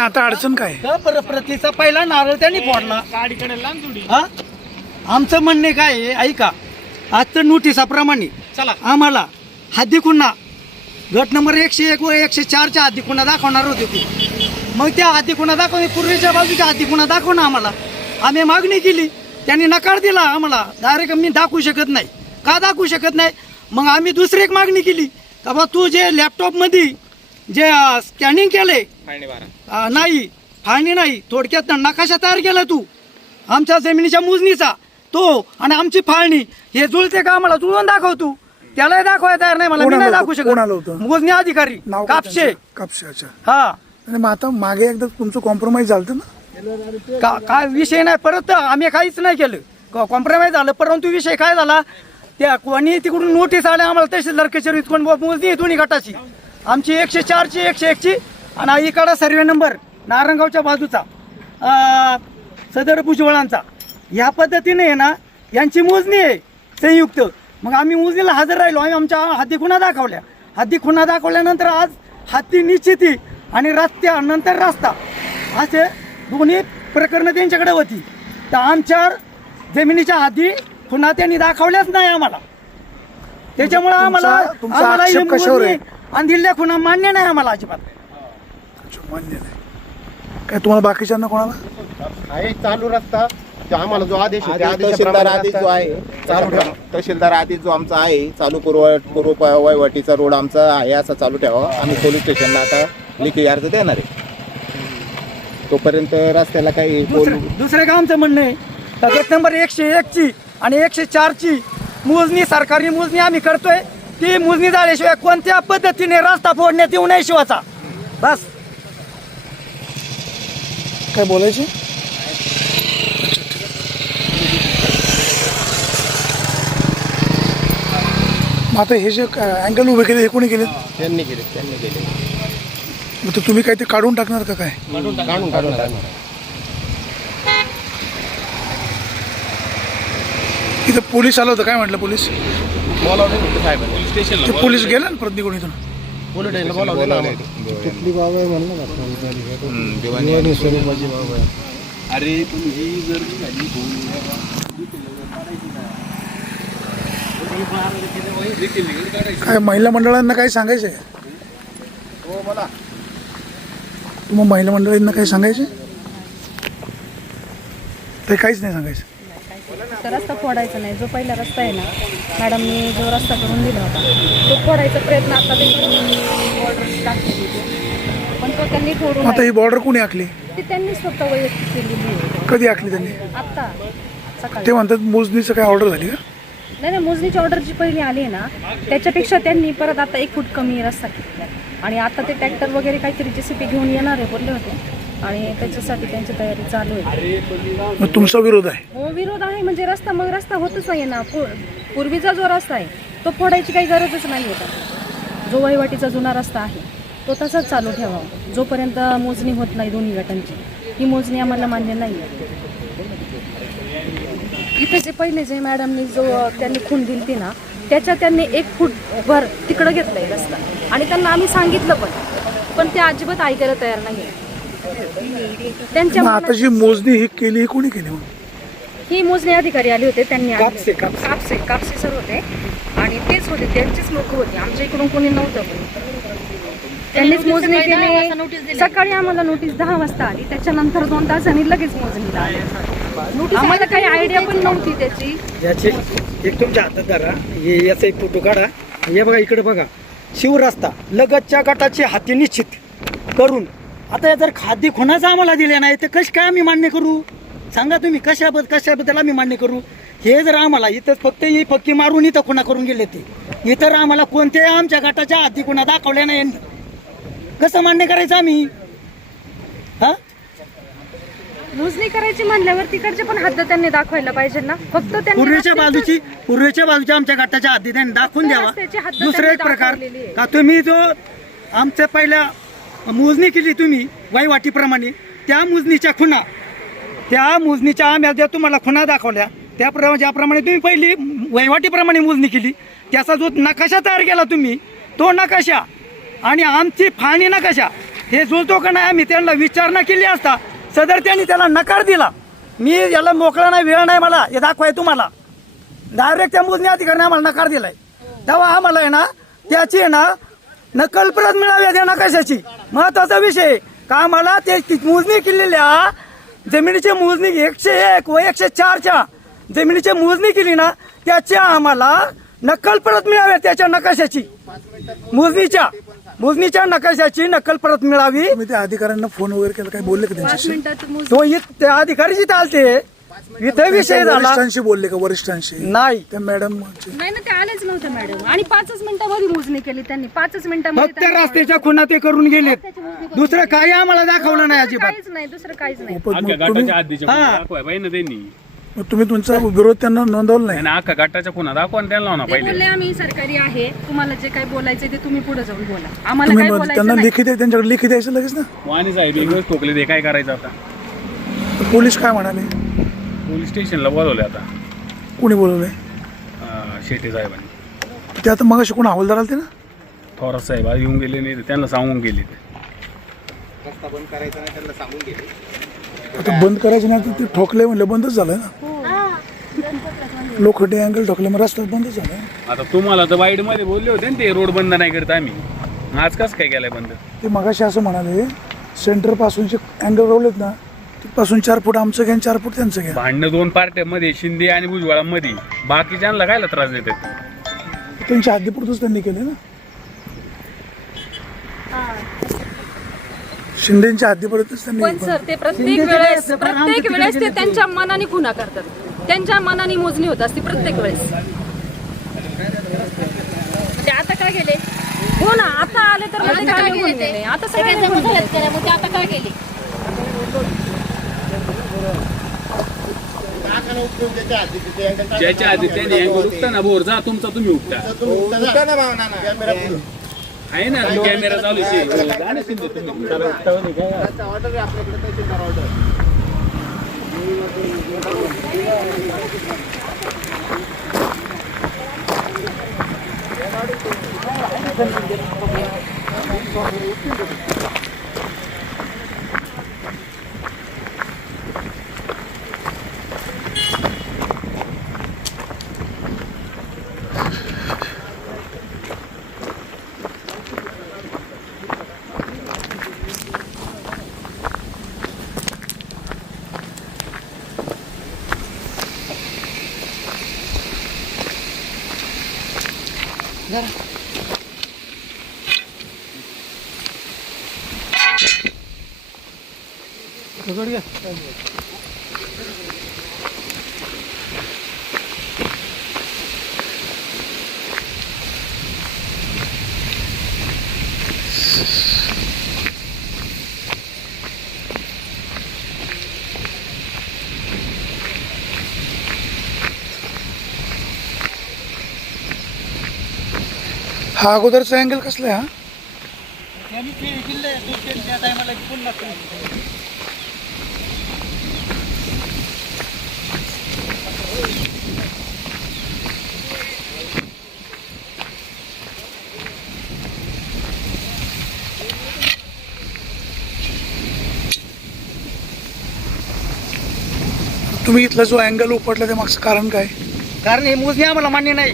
नाही आता अडचण काय? प्रतीचा पहिला नारळ त्यांनी फोडला. हा आमचं म्हणणे काय आहे ऐका, आजचं नोटिसाप्रमाणे चला आम्हाला हद्दी खुन्ना गट नंबर 101 व 104च्या हद्दी खुन्ना दाखवणार होते ते. मग त्या हद्दी खुन्ना दाखवणे पूर्वीच्या बाजूच्या हद्दी खुन्ना दाखव ना आम्हाला. आम्ही मागणी केली, त्यांनी नकार दिला आम्हाला. डायरेक्ट मी दाखवू शकत नाही. का दाखवू शकत नाही? मग आम्ही दुसरी एक मागणी केली का बा तू जे लॅपटॉपमध्ये जे स्कॅनिंग केले नाही फाळणी नाही, थोडक्यात नकाशा तयार केला तू आमच्या जमिनीच्या मोजणीचा तो आणि आमची फाळणी हे जुळते का? आम्हाला जुळून दाखव तू. त्यालाही दाखवायला तयार नाही मला. मी नाही दाखवू शकत. मोजणी अधिकारी कापसे. अच्छा. हा आणि मग आता मागे एकदा तुमचं कॉम्प्रोमाइज झालं ना? काय विषय नाही. परत आम्ही काहीच नाही केलं, कॉम्प्रोमाइज झालं. परंतु विषय काय झाला, त्या कोणी तिकडून नोटीस आल्या आम्हाला तहसीलदार कचेरीत कोण मोजणी दोन्ही गटाची आमची 104ची 101ची आणि इकडा सर्वे नंबर नारंगावच्या बाजूचा सदर भुजबळांचा. ह्या पद्धतीने आहे ना यांची मोजणी आहे संयुक्त. मग आम्ही मोजणीला हजर राहिलो. आम्ही आमच्या हद्दी खुणा दाखवल्या. हद्दी खुणा दाखवल्यानंतर आज हद्दी निश्चिती आणि रस्त्यानंतर रस्ता असे दोन्ही प्रकरणं त्यांच्याकडे होती. तर आमच्या जमिनीच्या हद्दी खुणा त्यांनी दाखवल्याच नाही आम्हाला. त्याच्यामुळे आम्हाला आणि दिलेल्या खुणा मान्य नाही आम्हाला अजिबात. मान्य नाही काय तुम्हाला? बाकीच्यांना कोणाला आहे चालू रस्ता आम्हाला जो आदेश तहसीलदार आदेश जो आहे तहसीलदार आदेश जो आमचा आहे चालू पूर्व वहिवाटीचा रोड आमचा आहे असा चालू ठेवा. आम्ही पोलीस स्टेशनला आता लेखी अर्ज देणार आहे. तोपर्यंत रस्त्याला काही दुसरे का आमचं म्हणणं आहे गट नंबर 101ची आणि 104ची मोजणी सरकारी मोजणी आम्ही करतोय. ती मोजणी झाल्याशिवाय कोणत्या पद्धतीने रस्ता फोडण्यात येऊ नये शिवाचा. बस काय बोलायचे? आता हे जे अँगल उभे केले हे कोणी केले? त्यांनी केले. मग तर तुम्ही काय ते काढून टाकणार का काय? काढून टाकणार. इथं पोलीस आलं होतं, काय म्हटलं पोलीस? पोलीस गेला ना प्रत्येक इथून. काय महिला मंडळांना काय सांगायचंय? मग महिला मंडळांना काय सांगायचे? ते काहीच नाही सांगायचं. रस्ता फोडायचा नाही. जो पहिला रस्ता आहे ना मॅडमनी जो रस्ता करून दिला होता तो फोडायचा प्रयत्न आता बॉर्डर टाकली पण तो त्यांनी फोडून. आता ही बॉर्डर कोणी आखली? ती त्यांनी स्वतः वैयक्तिक केलेली आहे. कधी आखली त्यांनी? आत्ता सकाळी. ते म्हणतात मोजणीचं काय ऑर्डर झाली का? नाही मोजणीची ऑर्डर जी पहिली आली आहे ना त्याच्यापेक्षा त्यांनी परत आता 1 फूट कमी रस्ता केला आणि आता ते ट्रॅक्टर वगैरे काहीतरी JCB घेऊन येणार आहे बोलले होते आणि त्याच्यासाठी त्यांची तयारी चालू आहे. मग तुमचा विरोध आहे? हो विरोध आहे. म्हणजे रस्ता मग रस्ता होतच नाही ना. पूर्वीचा जो रस्ता आहे तो फोडायची काही गरजच नाही होता. जो वहिवाटीचा जुना रस्ता आहे तो तसाच चालू ठेवावा जोपर्यंत मोजणी होत नाही दोन्ही गटांची. ही मोजणी आम्हाला मान्य नाही आहे. इथे जे पहिले जे मॅडमनी जो त्यांनी खून दिली ना त्याच्या त्यांनी 1 फूट भर तिकडं घेतलंय रस्ता आणि त्यांना आम्ही सांगितलं पण ते अजिबात ऐकायला तयार नाही. त्यांच्या आता जी मोजणी ही केली ही कोणी केली? ही मोजणी अधिकारी आले होते. त्यांनी कापसे सर होते आणि तेच होते, त्यांचेच लोक होते. आमच्या इकडून कोणी नव्हतं. त्यांनीच मोजणी केली. सकाळी आम्हाला नोटीस 10 वाजता आली. त्याच्यानंतर 2 तासांनी लगेच मोजणीला आली. आम्हाला काही आयडिया पण नव्हती त्याची. याचे एक तुमच्या हातात धरा. याचा एक फोटो काढा. हे बघा इकडे बघा शिवरस्ता लगतच्या गटाची हाती निश्चित करून. आता जर खाद्य खुणाचं आम्हाला दिले नाही तर कशी काय आम्ही मान्य करू? सांगा तुम्ही कशाबद्दल आम्ही मान्य करू? हे जर आम्हाला इथं फक्त ही फक्की मारून इथं खुणा करून गेले ते इतर आम्हाला कोणत्याही आमच्या गटाच्या हाती खुणा दाखवल्या नाही कसं मान्य करायचं आम्ही? हा मोजणी करायची म्हणल्यावर तिकडचे पण हद्द त्यांनी दाखवायला पाहिजे ना. फक्त पूर्वेच्या बाजूची आमच्या गटाच्या हद्दी त्यांनी दाखवून द्यावा. दुसरा एक प्रकार का तुम्ही जो आमच्या पहिल्या मोजणी केली तुम्ही वहिवाटीप्रमाणे त्या मोजणीच्या खुणा त्या मोजणीच्या आम्ही ज्या तुम्हाला खुणा दाखवल्या त्याप्रमाणे ज्याप्रमाणे तुम्ही पहिली वहिवाटीप्रमाणे मोजणी केली त्याचा जो नकाशा तयार केला तुम्ही तो नकाशा आणि आमची फाळणी नकाशा हे जुळतो का नाही आम्ही त्यांना विचारणा केली असता सदर त्यांनी त्याला नकार दिला. मी याला मोकळा नाही, वेळ नाही मला हे दाखवाय तुम्हाला. डायरेक्ट त्या मोजणी अधिकाऱ्याने आम्हाला नकार दिलाय. तेव्हा आम्हाला आहे ना त्याची आहे ना नकल प्रत मिळावी त्या नकाशाची. महत्वाचा विषय का आम्हाला ते मोजणी केलेल्या जमिनीची मोजणी 101 व 104च्या जमिनीची मोजणी केली ना त्याच्या आम्हाला नकल प्रत मिळावी त्याच्या नकाशाची. मोजणीच्या नकाशाची नकल प्रत मिळावी. तुम्ही त्या अधिकाऱ्यांना फोन वगैरे केला, काय बोलले का 5 त्यांच्याशी? मिनिटात मोजणी. तो त्या अधिकारी चालते इथे विषय झाला वरिष्ठांशी बोलले का? वरिष्ठांशी नाही. त्या मॅडम नाही ना, ते आलेच नव्हते मॅडम. आणि 5च मिनिटामध्ये मोजणी केली त्यांनी. 5च मिनिटामध्ये फक्त त्यांनी रस्त्याच्या खुणा ते करून गेलेत. दुसरं काही आम्हाला दाखवलं नाही अजिबात. काहीच नाही, दुसरं काहीच नाही. गटाच्या हद्दीच्या हा. खुणा दाखवाय पाहिजे ना त्यांनी. मग तुम्ही तुमचा विरोध त्यांना नोंदवला नाही? आणि अख्खा गटाच्या खुणा दाखवा त्यांना ना ते पहिले. बोलले आम्ही सरकारी आहे, तुम्हाला जे काही बोलायचंय ते तुम्ही पुढे जाऊन बोला, आम्हाला तुम्ही काय मग बोलायचं त्यांना नाही. लिखित त्यांच्याकडे लिखित द्यायचं लगेच ना. वाणी साहेब एकच ठोकले ते काय करायचं आता. तर पोलीस काय म्हणाले? पोलीस स्टेशनला बोलवले आता कोणी बोलवलंय? शेट्टी साहेबांनी. ते आता मग कोण हवालदार आलते ना? थोरात साहेब आज येऊन गेले नाही त्यांना सांगून गेले. रस्ता बंद करायचा नाही त्यांना सांगून गेले. आता बंद करायचे नाही तर ते ठोकले म्हणलं बंदच झालं ना. लोखंडे अँगल ठोकले मग रस्ता बंदच झाला. आता तुम्हाला तर वाईड मध्ये बोलले होते ना ते रोड बंद नाही करत आम्ही. आज कसं काय केलंय बंद. ते मगाशी असं म्हणाले सेंटर पासूनचे अँगल रोवलेत ना तिथपासून 4 फूट आमचं घ्या 4 फूट त्यांचं घ्या. भांडणं 2 पार्ट्यामध्ये शिंदे आणि भुजबळांमध्ये. बाकीच्यांना कायला त्रास देतात. त्यांच्या हद्दीपुरतच त्यांनी केले ना. शिंदेच्या हद्दीपर्यंतच पण त्यांनी. सर ते प्रत्येक वेळेस ते त्यांच्या मनाने खुणा करतात. त्यांच्या मनाने मोजणी होत असते प्रत्येक वेळेस. ते आता काय गेले? हो ना, आता आले तर मध्ये काय निघून गेले. आता सगळे निघून गेले. मग ते आता काय गेले? ज्याच्या आधी त्याने अँगल उपटा ना बोर जा तुमचा तुम्ही उपटा आहे ना कॅमेरा चालू आहे. जा ना शिंदे तुम्ही. चला, उपटावं नाही काय. ऑर्डर आहे आपल्याकडे तहसीलदार ऑर्डर. हा अगोदरचा अँगल कसला आहे? हा त्यांनी किल्ले त्या टायमाला पुन्हा तुम्ही इथला जो अँगल उपटला त्या मागचं कारण काय? कारण हे मोजणी आम्हाला मान्य नाही.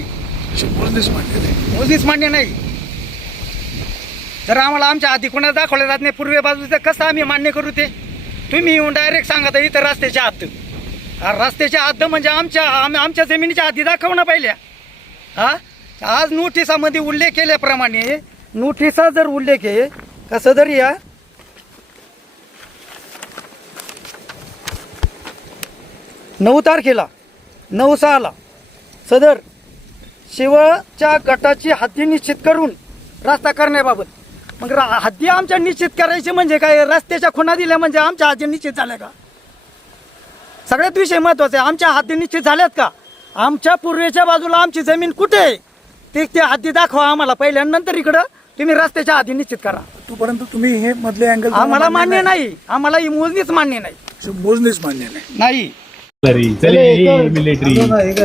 मोजणीच मान्य नाही. मोजणीच मान्य नाही. जर आम्हाला आमच्या आधी कोणाला दाखवलं जात नाही पूर्व बाजूचं कसं आम्ही मान्य करू ते? तुम्ही येऊन डायरेक्ट सांगा तर इथं रस्त्याच्या हद्द. रस्त्याच्या हद्द म्हणजे आमच्या जमिनीच्या हद्दी दाखव ना पहिल्या. हा आज नोटिसामध्ये उल्लेख केल्याप्रमाणे नोटिसा जर उल्लेख आहे कसं जर या 9 तारखेला 9/6 सदर शिवच्या गटाची हद्दी निश्चित करून रस्ता करण्याबाबत. मग हद्दी आमच्या निश्चित करायची म्हणजे काय? रस्त्याच्या खुणा दिल्या म्हणजे आमच्या हद्दी निश्चित झाल्या का? सगळ्यात विषय महत्वाचा आहे. आमच्या हद्दी निश्चित झाल्यात का? आमच्या पूर्वेच्या बाजूला आमची जमीन कुठे आहे ते हद्दी दाखवा आम्हाला पहिल्या, नंतर इकडं तुम्ही रस्त्याच्या हद्दी निश्चित करा. तोपर्यंत तुम्ही हे मधले अँगल आम्हाला मान्य नाही. आम्हाला ही मोजणीच मान्य नाही. मोजणीच मान्य नाही. मिलिटरी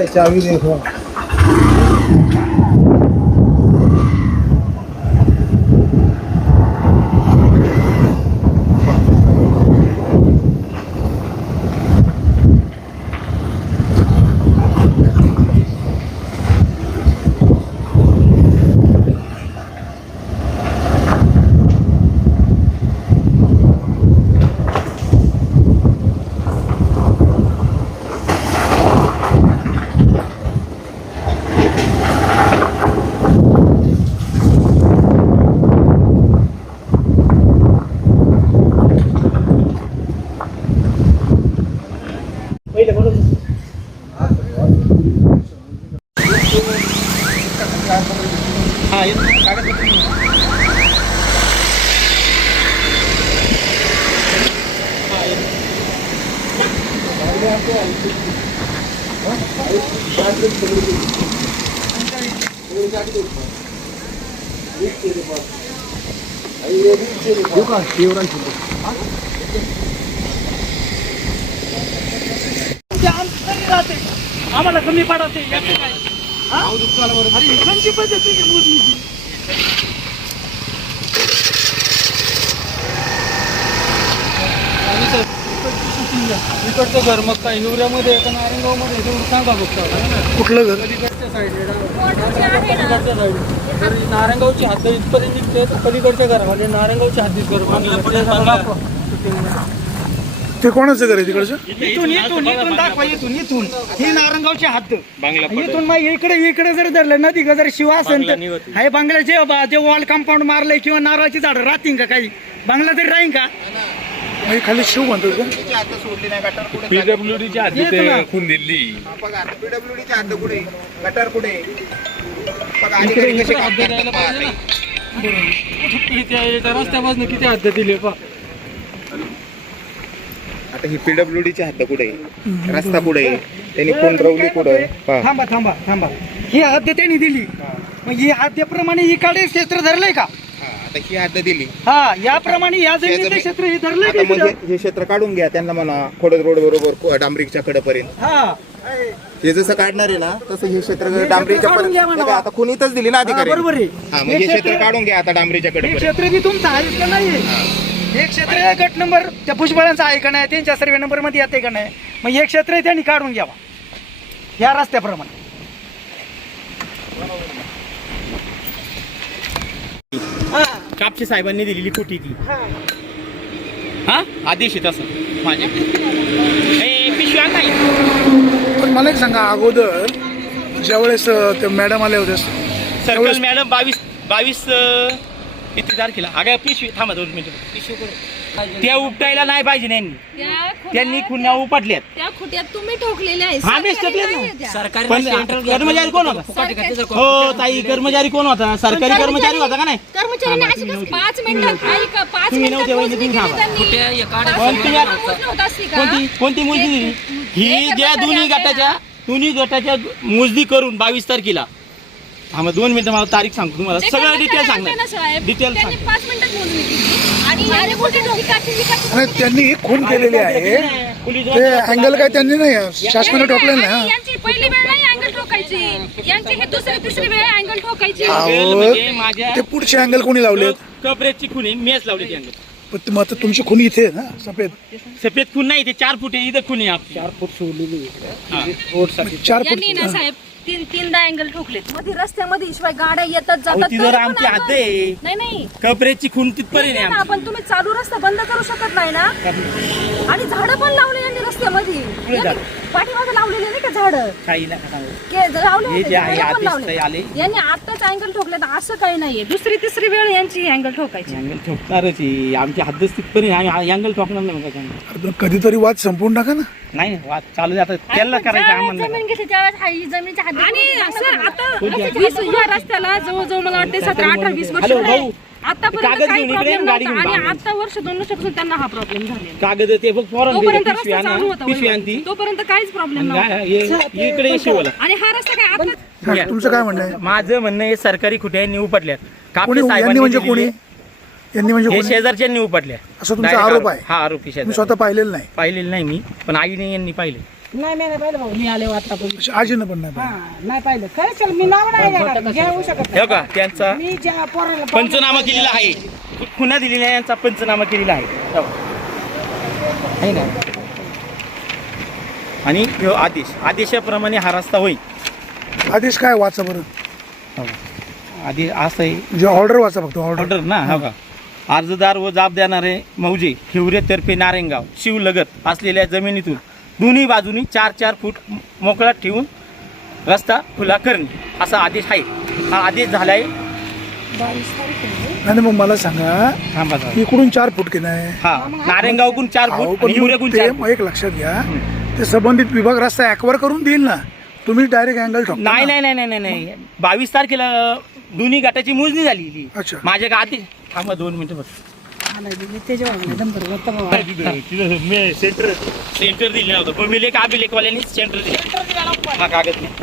चावी देखो. हा येतो कागदपत्र घेऊन या. हा, येतो. ते आमचं तरी राहते. आम्हाला कमी पडते याचं काय? हा? अरे कोणची पद्धत आहे की मोजणीची? इकडचं घर मग काय हिवऱ्यामध्ये का नारायणगावमध्ये तेवढं सांगा बघतो. कुठलं घर? पलीकडच्या साईडला पलीकडच्या साईड तर नारायणगावची हद्द इथपर्यंत निघते तर पलीकडच्या घरामध्ये नारायणगावची हद्दीत घर ते कोणाचं घर आहे तिकडचं? इथून इथून इथून दाखवा इथून इथून ही नारायणगावची हद्द इथून मग इकडे जर धरलं नदी जर शिवा असेल तर हे बंगल्याचे जे वॉल कंपाऊंड मारलंय किंवा नारळाची झाडं राहतील का काही बंगला तरी राहील का? हे खाली शिव म्हणतो का? PWD ची हद्द सोडली नाही, गटर कुठे पीडब्ल्यूडीच्या येतो हद्दीत ना. खून दिली. बघा PWD ची हद्द कुठे, गटर कुठे, बघा अधिकारी कसे काम करतात पहा. रस्त्यापासून किती हद्द दिली पा आता ही PWD ची हद्द कुठे, रस्ता कुठे, त्यांनी खून रवली कुठे पहा. थांबा थांबा थांबा ही हद्द त्यांनी दिली मग ही हद्दीप्रमाणे इकडे क्षेत्र धरलंय का? हा, आता ही हद्द दिली. हा याप्रमाणे या जमिनीचं क्षेत्र हे धरलंय आता का मग इकडं? हे क्षेत्र काढून घ्या, त्यांना म्हणा खोडद रोड बरोबर डांबरीच्या कडेपर्यंत. हा हे जसं काढणार आहे ना तसं हे क्षेत्र हे डांबरीच्या काढून घ्या म्हणा. बघा, आता खुनीतच दिली ना हा, अधिकारी. बरोबर आहे. हा, मग हे हे क्षेत्र क्षेत्र- काढून घ्या आता डांबरीच्या हे कडेपर्यंत. क्षेत्र बी तुमचं आहे का नाही? हे क्षेत्र आहे गट नंबर त्या भुजबळांचा आहे का नाही त्यांच्या सर्वे नंबर मध्ये येते का नाही मग हे क्षेत्र आहे त्यांनी काढून घ्यावा या रस्त्याप्रमाणे. कापसे साहेबांनी दिलेली कुठी ती हा आदेश आहे तसं माझ्या पिशव्या नाही. पण मला एक सांगा, अगोदर ज्यावेळेस ते मॅडम आले होते सर्कल मॅडम 22 किती तारखेला अगं पिशवी थांबा 2 मिनिटं. त्या उपटायला नाही पाहिजे त्यांनी खुन्या उपटल्यात. त्या खुट्यात तुम्ही ठोकलेले आहे. हा, मीच सरकारी टाकले ना. नाही आहे त्या. पण कर्मचारी कोण होता? सरकारी- हो ताई, कर्मचारी कोण होता? सरकारी कर्मचारी होता का नाही? कर्मचाऱ्यांनी अशी कसं 5 मिनिटात ऐका, 5 तुम्ही मिनिटात नव्हते, मोजणी वहिनी, केली तुम्ही त्यांनी. पण 5 तुम्ही मिनिटात मोजणी होत असती का? कोणती मोजणी दिली? ही ज्या दोन्ही गटाच्या मोजणी करून 22 तारखेला. हा मग 2 मिनिटं मला तारीख सांगतो तुम्हाला जे सगळं कर्मचारी डिटेल आहेत ना सांगणार. साहेब, डिटेल त्यांनी सांग. 5 मिनिटात मोजणी केली आणि याने कुठे ठोकायची आणि त्यांनी ही खून केलेली आहे. ते अँगल काय त्यांनी नाही शासनाने ठोकले ना. आणि यांची पहिली वेळ नाही अँगल ठोकायची, यांची हे तिसरी वेळ अँगल ठोकायची. म्हणजे माझ्या ते पुढचे अँगल कोणी लावलेत? कपरेची खुनी मेच लावली ती अंगात. पण मग आता तुमची खून इथे आहे ना सफेद सफेद खून नाही ते 4 फूट आहे इथं खून आहे. 4 फूट सोडलेली 4 यांनी ना फूट. साहेब तीनदा अँगल ठोकलेत. मध्ये रस्त्यामध्ये शिवाय गाड्या येतात जातात ती जर तरी पण आमची आपण- हद्द आहे. नाही कपरेची खून तिथपर्यंत ठीक आहे आहे ना, आमची. पण तुम्ही चालू रस्ता बंद करू शकत नाही ना. आणि झाडं पण लावले यांनी रस्त्यामध्ये. यांनी पाठीमागे लावलेले नाही का झाडं काही नका सांगू. लावले हे होते, जे आहे, झाडं पण आदेश लावले. आले. यांनी आताच अँगल ठोकले तर असं काही नाहीये. दुसरी तिसरी वेळ यांची अँगल ठोकायची. अँगल ठोकणारच आहे. आमची हद्दच तिथपर्यंत आहे. आम्ही अँगल ठोकणार नाही मग त्याच्यामुळे. अरे पण कधीतरी वाद संपवून टाका ना. नाही वाद चालू आहे आता त्याला करायचं ज्यावेळेस आम्हाला जमीन घेतली त्यावेळेस हा ही जमिनीच्या हद्दीत आणि असं आता 20 या रस्त्याला जवळजवळ मला वाटते 17-18-20 वर्ष हॅलो, झाले. भाऊ. आतापर्यंत कागद काही घेऊन इकडे प्रॉब्लेम गाडी नव्हता घेऊन आणि बाहेर. आता वर्ष 2 वर्षापासून त्यांना हा प्रॉब्लेम झालेला. कागद ते बघ फॉरन तोपर्यंत पिशवी रस्ता चालू होता पिशवी वैभव. आणती तोपर्यंत काहीच प्रॉब्लेम नव्हता. इकडे ये शिवला. आणि हा रस्ता काय आता हा, तुमचं काय म्हणणं आहे? माझं म्हणणं हे सरकारी खुट्यांनी उपटल्यात. कोणी कापसे यांनी साहेबांनी म्हणजे दिलेली कोणी? आहे. यांनी म्हणजे हे कोणी? शेजारच्यांनी उपटल्या. असं तुमचा Direct आरोप आहे? हा आरोपी मी शेजार स्वतः पाहिलेलं नाही. पाहिलेलं नाही मी पण आईने यांनी पाहिले. अच्छा, आजीनं पण नाही पाहिलं. हे का त्यांचा पंचनामा केलेला आहे. खुना दिलेला आहे यांचा पंचनामा केलेला आहे. हे बघा. आहे ना. आणि ह्यो आदेशाप्रमाणे हा रस्ता होईल. आदेश काय वाचा बरं? हो का. आदेश असं आहे म्हणजे ऑर्डर वाचा फक्त ऑर्डर. ऑर्डर ना. हो का. अर्जदार व जाब देणारे मौजे हिवरेतर्फे नारायणगाव शिवलगत असलेल्या जमिनीतून दोन्ही बाजूनी 4-4 फूट मोकळा ठेवून रस्ता खुला करणे असा आदेश आहे. हा आदेश झालाय. आणि मग मला सांगा, थांबा जरा. इकडून 4 फूट की नाही? हा नारायणगावकडून 4 अहो, फूट पण आणि हिवरेकडून ते 4 फूट. मग एक लक्षात घ्या, ते संबंधित विभाग रस्ता ॲक्वायर करून देईल ना. तुम्ही डायरेक्ट अँगल ठोकता नाही ना. नाही नाही नाही नाही 22 तारखेला दोन्ही गटाची मोजणी झालेली. अच्छा. माझ्या का आधी थांबा 2 मिनिटं फक्त. सेंटर दिले नव्हतं पण विलेक अभिलेखवाल्यांनी सेंटर दिलं. हा कागद नाही.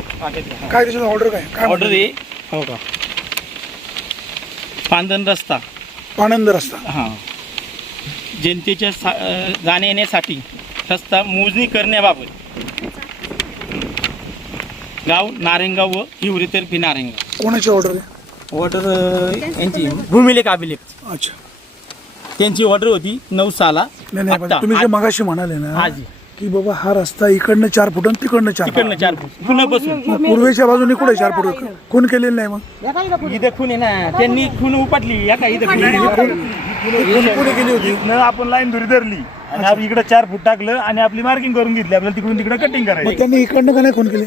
काय त्याच्यात ऑर्डर काय ऑर्डर दे. हो का. पांदन रस्ता आनंद रस्ता. हा जनतेच्या जाण्या येण्यासाठी रस्ता मोजणी करण्याबाबत गाव नारायणगाव व हिवरेतर्फे नारायणगाव. कोणाची ऑर्डर आहे? ऑर्डर यांची भूमिलेख अभिलेख अच्छा. त्यांची ऑर्डर होती 9/6 नाही पण आत्ता. तुम्ही जे मगाशी म्हणाले ना आजी की बाबा हा रस्ता इकडनं 4 फूट आणि तिकडनं 4 तिकडनं 4 फूट पुन्हा बसून मग पूर्वेच्या बाजूने कुठे 4 फूट कोण केलेलं नाही मग? इथं खून आहे ना त्यांनी खून उपटली या काही कोणी केली होती? आपण लाईन दुरी धरली आणि आपण इकडे 4 फूट टाकलं आणि आपली मार्किंग करून घेतली. आपल्याला तिकडून तिकडे कटिंग मग करायची. त्यांनी इकडनं का नाही खून केली?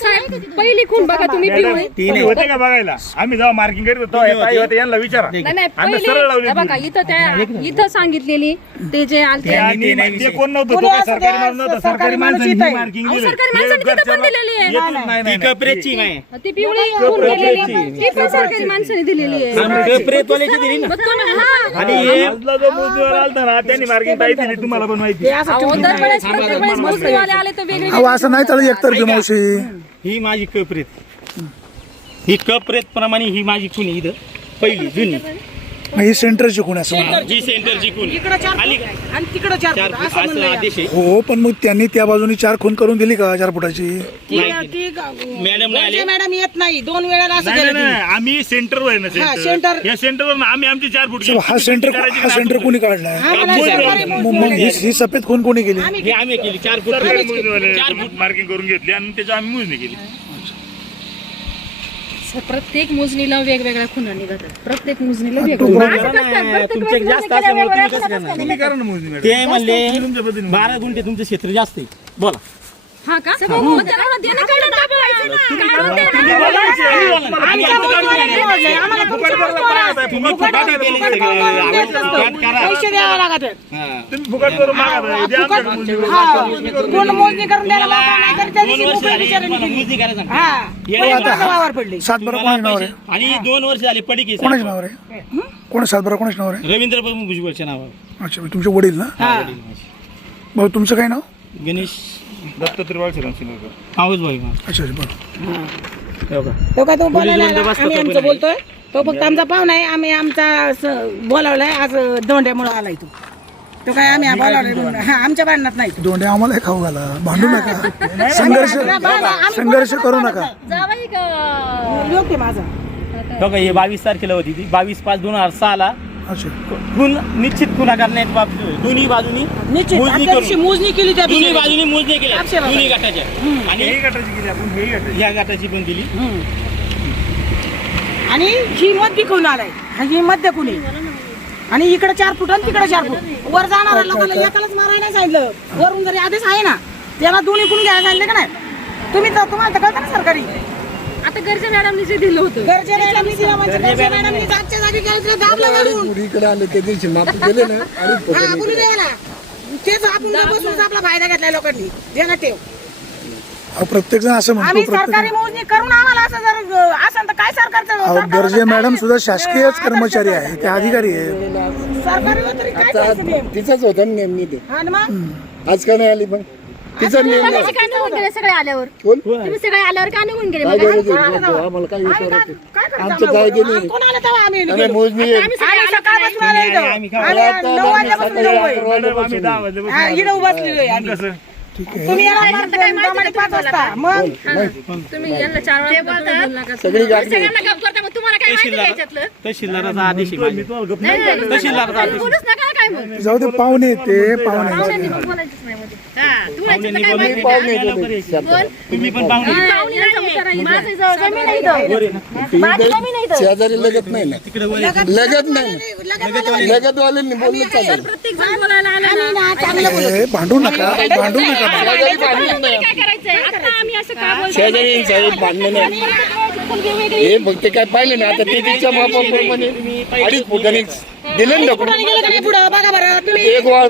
साहेब पहिली खून बघा तुम्ही पिवळी. तुम्ही होते का बघायला? आम्ही जेव्हा मार्किंग करीत होतो या ताई होते, यांना विचारा. नाही आम्ही पहिली सरळ लावली हे बघा इथं सांगितलेली ते जे आलते आणि ते कोण नव्हतं, तो काय सरकारी माणूस नव्हता. सरकारी माणसांनी मार्किंग अहो, दिली. सरकारी माणसांनी तिथं पण दिलेली आहे. नाही. कपरेची नाही ती पिवळी खून केलेली ती पण सरकारी माणसाने दिलेली आहे. कपरेतवाल्याची दिली ना. मग तुम्ही हा आणि हे आजला जो मोजणीवर आलता ना त्यांनी मार्किंग ताई दिली, तुम्हाला पण माहिती. अहो, दरवेळेस प्रत्येक वेळेस मोजणीवाले आले तर वेगळे अहो असं नाही चालू एकतर्फी मावशी. ही माझी कपरेत. ही कपरेत प्रमाणे ही माझी खून आहे इथं पहिली जुनी. मग ही सेंटरची खूण आहे असं म्हणा. ही सेंटरची खून आली का? आणि तिकडं 4 4 फूट असं आदेश आहे. हो पण मग त्यांनी त्या बाजूनी 4 खून करून दिली का 4 फुटाची? मॅडम नाही आले. मॅडम येत नाही 2 वेळा असं नाही, केलं नाही, तिने. नाही. आम्ही सेंटरवर आहे ना सेंटर. या सेंटरवर आम्ही आमची 4 फूट साहेब, हा सेंटर कोणी काढलाय? मग ही सफेद खून कोणी केली? हे आम्ही केली 4 फूट. 4 फूट मार्किंग करून घेतली आणि त्याची आम्ही मोजणी केली. प्रत्येक मोजणीला वेगवेगळ्या खुणा निघतात. प्रत्येक मोजणीला तुमच्या जास्त असल्यामुळे तुम्ही कसं करणार? तुम्ही करा ना मोजणी मॅडम. ते म्हणले 12 गुंठे तुमचं क्षेत्र जास्त आहे. बोला. हा का मग त्यांना देणं काढून दाखवायचं ना. काढून देणं. तुम्ही फुकट केले सगळं. पैसे द्यावे लागत आहेत. तुम्ही फुकट करून मागा. द्या आमच्याकडे मोजणीवर. कोण मोजणी करून द्यायला लावणार नाही तर त्या दिवशी 2 वर्ष मोकळी झाली विचारायला तुम्हाला गेली. मोजणी करायला सांगा. हा. येणं आता वावर पडली. सातबारा कोणाच्या नावावर आहे? आणि 2 वर्ष झाली पडकी कोणाच्या नावावर आहे? कोण सातबारा कोणाच्या नावावर आहे? रवींद्र बाबू भुजबळच्या नावावर. अच्छा तुमचे वडील ना? भाऊ तुमचं काय नाव? गणेश दत्त त्रिवाळ शिरंशीलकर. आवाज भाई. अच्छा अच्छा बरं. तो काय तो बोलायला पोलीस बंदोबस्त आम्ही तो आमचं पण बोलतोय. तो फक्त आमचा पाहुणा आहे. आम्ही आमचा बोलावलाय आज दोंड्यामुळे आलाय तो. तो काय आम्ही बोलावलाय म्हणून. हा आमच्या भांडणात नाही. दोंडे आम्हाला खाऊ घाला, भांडू नका, संघर्ष करू नका. जावई का योग्य माझा. बघा हे 22 तारखेला होती ती 22/5/2006 ला अच्छा खून निश्चित खुना करण्यात बाबतीत दोन्ही बाजूनी निश्चित मोजणी आदल्या दिवशी करून मोजणी केली त्या दोन्ही दिवशी. बाजूनी मोजणी केल्या आक्षेप आहे. दोन्ही गटाच्या आणि हेही गटाची केली आपण, हेही गटाची. या गटाची पण दिली. आणि ही मध्य कोण आलाय? ही मध्य कुणी आणि इकडे 4 फूट आणि तिकडे 4 फूट. वर जाणाऱ्या लोकांना एकालाच मारायला नाही सांगितलं. वरून जरी आदेश आहे ना त्याला दोन्ही कुणी घ्यायला सांगितलं का नाही? तुम्ही तर तुम्हाला तर कळतं ना सरकारी. आता गरजे मॅडमनी जे दिलं होतं गरजे मॅडमनी दिला म्हणजे गरजे मॅडमनी जागच्या जागी केलं दाबलं वरून. इकडे आले त्या दिवशी माफ केले ना. हा कुणी द्यायला तेच आपण बसून आपला फायदा घेतलाय लोकांनी. देणं ठेव. प्रत्येक जण असं आम्ही म्हणतो सरकारी मोजणी करून आम्हाला असं जर असं तर काय सरकारचं गरजे मॅडम सुद्धा शासकीयच कर्मचारी आहे, ते अधिकारी आहे. सरकारी तरी काय करायचं ते? तिचाच होता नेमणी ते. हा ना मग आज का नाही आली पण तिचा नेम नाही. काय निघून गेले सगळे आल्यावर? कोण? तुम्ही सगळे आल्यावर का निघून गेले? काय मग गरज आहे? आम्हाला काय आम्ही विचारायचं? काय करायचं? आमचं काय गेलं? कोण आलं तेव्हा आम्ही आम्ही गेलो. मोजणी आहे. आम्ही सकाळपासून आलो इथं. आम्ही 9 वाजल्यापासून इथं उभं आहे. मॅडम आम्ही 10 वाजल्यापासून. हा, इथं बसलेलो आहे आम्ही. कसं? तुम्ही याला जमाने 5 वाजता मग तुम्ही यांना 4 वेळा बोलू नका. सगळी गाडी सगळ्यांना गप्प करता, मग तुम्हाला काय माहिती त्याच्यातलं? तहसीलदाराचा आदेश आहे माझ्या. तहसीलदाराचा आदेश. बोलूच नका काय मग. जाऊ दे, पाहुणे ते पाहुणे. पाहुण्यांनी मग बोलायचंच नाही मध्ये. पाहुण्यांनी काय माहिती? पाहुणे येते ते. तुम्ही पण पाहुणे पाहुण्यांचा विचार आहे. माझी जमीन आहे इथं. माझी जमीन आहे इथं. शेजारी लगत नाही ना. तिकडे वर लगत नाही. लगत वाल्यांनी बोललं चालेल. प्रत्येक जण बोलायला आला ना. ए, भांडू नका. काय करायचंय? आता आम्ही असं का बोलतो? शेजारी साहेब भांडण नाही. हे फक्त काय पाहिलं ना आता ते तिच्या बापाप्रमाणे 2.5 फुटांनी दिले ना ढकलून. गेलं का नाही पुढं बघा बरं तुम्ही. एक वाळ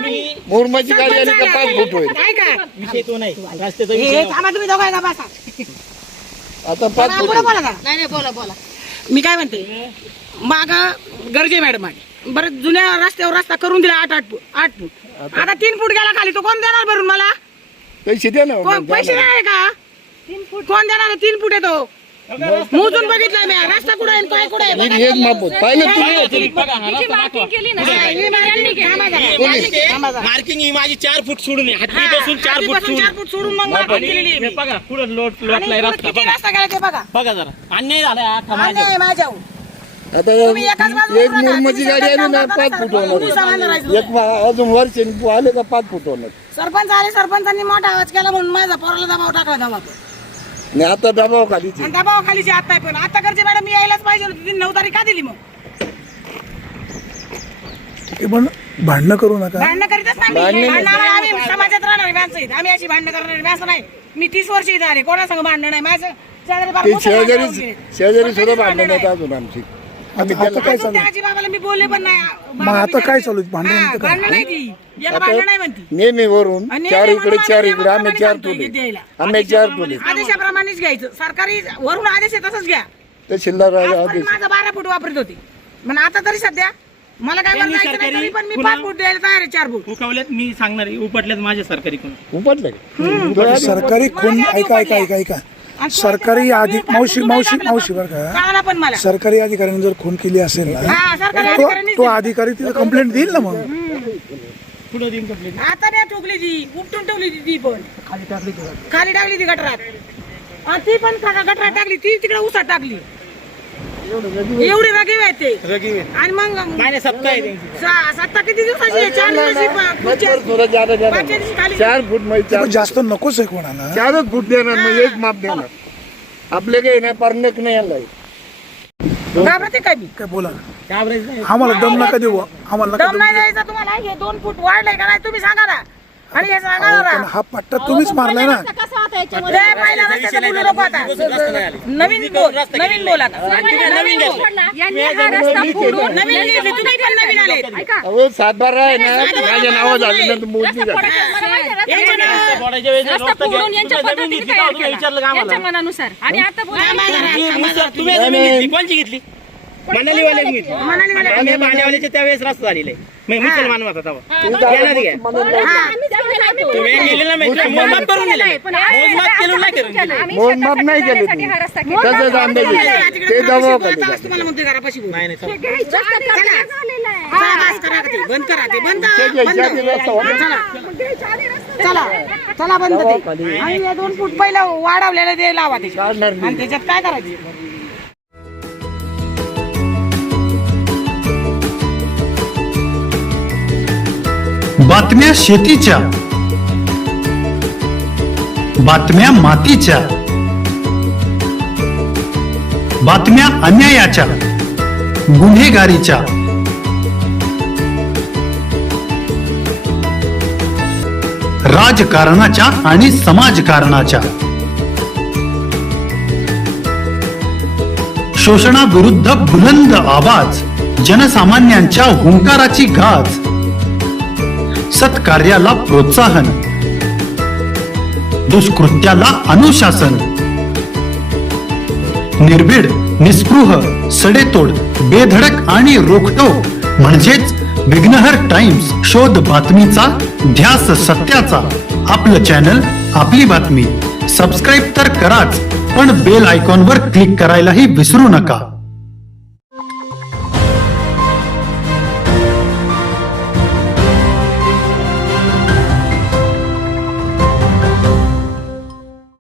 मुरमाची गाडी आली का 5 फूट होईल. काय काय विषय तो नाही रस्त्याचा हे विषय थांबा तुम्ही दोघं का बसा. आता 5 फूट पुढे होईल. बोला का. नाही नाही बोला बोला. मी काय म्हणते माग गरजे मॅडम आहे बरं जुन्या रस्त्यावर रस्ता करून दिला 8 फूट आता 3 फूट गेला खाली तो कोण देणार भरून मला पैसे द्या ना पैसे नाही का 3 फूट कोण देणार 3 फूट येतो मोजून बघितलं मी रस्ता कुठे आहे काय कुठे आहे एक माप पाहिलं तुम्ही मार्किंग ही माझी 4 फूट सोडून आहे. हातवीपासून 4 फूट सोडून मग मार्किंग केलेली आहे. बघा पुढे लोटलाय रस्ता किती रस्ता गेला ते बघा बघा जरा अन्याय झालाय आता अन्याय आहे माझ्यावर आता तुम्ही एकाच बाजूला एक उभं राहा. मुरमाची गाडी आली ना 5 फूट होणार एक अजून वर्ष आले का 5 फूट होणार सरपंच आले सरपंचांनी मोठा आवाज केला म्हणून माझा पोराला दबाव टाकला दबाव नाही आता दबाव खाली आणि दबाव खालीची आता पण आता करते मॅडम मी यायलाच पाहिजे होती ती 9 तारीख का दिली मग हे पण भांडणं करू नका. भांडणं करीतच नाही मी. भांडणं आम्ही समाजात राहणारे माणसं आहेत आम्ही अशी भांडणं करणारे माणसं नाही मी 30 वर्ष इथे आले कोणासंग भांडणं नाही माझं शेजारी बाबा मोठं भांडण होऊन गेले. शेजारी सुद्धा भांडण नाही अजून आमची आता काय चालू त्या आजी बाबाला मी बोलले पण नाही मग आता काय चालू आहे? भांडण हा, भांडणं नाही ती याला भांडणं नाही म्हणती नेहमी वरून आणि 4 नेहमी इकडे म्हणून 4 आम्ही इकडे आम्ही 4 सांगतोय तुले द्यायला. आम्ही 4 तुले आदेशाप्रमाणेच घ्यायचं सरकारी वरून आदेश आहे तसंच घ्या तहसीलदार आजपर्यंत आदेश माझं 12 फूट वापरत होते पण आता तरी सध्या मला काय त्यांनी म्हणायचं नाही सरकारी तरी पण मी पुन्हा- 5 फूट द्यायला तयार आहे 4 फूट उकवल्यात मी सांगणार आहे, उपटल्यात माझ्या सरकारी कोण उपटलं सरकारी खून ऐका सरकारी मावशी बरं का कळाला पण मला सरकारी अधिकाऱ्याने जर खून केली असेल ना हा सरकारी तो अधिकाऱ्यांनीच तो अधिकारी तिथे कंप्लेंट देईल ना मग पुढे देईन कंप्लेंट आता नाही ठोकली ती उपटून ठेवली ती पण खाली टाकली ती गटरात आणि ती पण गटरात टाकली ती तिकडे उसात टाकली एवढी रगीव आहे ते आणि मग नाही सत्ता आहे त्यांची. सत्ता किती दिवसाची आहे? 4 दिवसाची पुढच्या पाचव्या दिवशी खाली 4 फूट मध्ये पण जास्त नकोच आहे कोणाला 4 फूट देणार मग एक माप देणार आपले काही नाही परनेक नाही आलाय घाबरते काय मी काय बोला घाबरायचं नाही. आम्हाला दम नका देऊ आम्हाला नका दम नाही द्यायचा तुम्हाला हे 2 फूट वाढलंय का नाही तुम्ही सांगा ना आणि हे सांगा देऊ. जरा पण हा पट्टा तुम्हीच मारलाय ना ते पहिल्या रस्त्याचं बोलू नको आता नवीन बोला नवीन घेतली तुम्ही पण नवीन आले अहो 7-12 आहे ना माझ्या नाव झालं मोजणी झाली बोलायच्या वेळेस रस्ता फोडून घ्या. यांच्या तुम्ही जमीन घेतली का? तुम्ही विचारलं का आम्हाला? यांच्या मनानुसार आणि आता तुम्ही जमीन घेतली कोणची घेतली मनालीवाल्याने घेतली आम्ही भांड्यावाल्याचे त्यावेळेस रस्ता झालेला आहे मुसलमान होता तेव्हा येणार घ्या तुम्ही गेलेला मोजमाप करून गेले मोजमाप केलं नाही करून मोजमाप नाही केले तुम्ही. तसंच अंदाजे ते दबाव खाली आवाज तुम्हाला म्हणतोय घरापाशी बोल. नाही नाही चला. चला, बस करा ते बंद करा ते बंद चला चला बंद ते आणि हे 2 फूट पहिलं वाढवलेलं ते लावा ते काढणार आणि त्याच्यात काय करायचं बातम्या शेतीच्या, बातम्या मातीच्या, बातम्या अन्यायाच्या, गुन्हेगारीच्या, राजकारणाच्या आणि समाजकारणाच्या, शोषणाविरुद्ध बुलंद आवाज, जनसामान्यांच्या हुंकाराची गाज, सत्कार्याला प्रोत्साहन, दुष्कृत्याला अनुशासन, निर्भीड, निस्पृह, सडेतोड, बेधडक आणि रोखटोक म्हणजेच विघ्नहर टाइम्स. शोध बातमीचा, ध्यास सत्याचा. आपलं चॅनल, आपली बातमी. सबस्क्राईब तर कराच, पण बेल आयकॉनवर क्लिक करायलाही विसरू नका.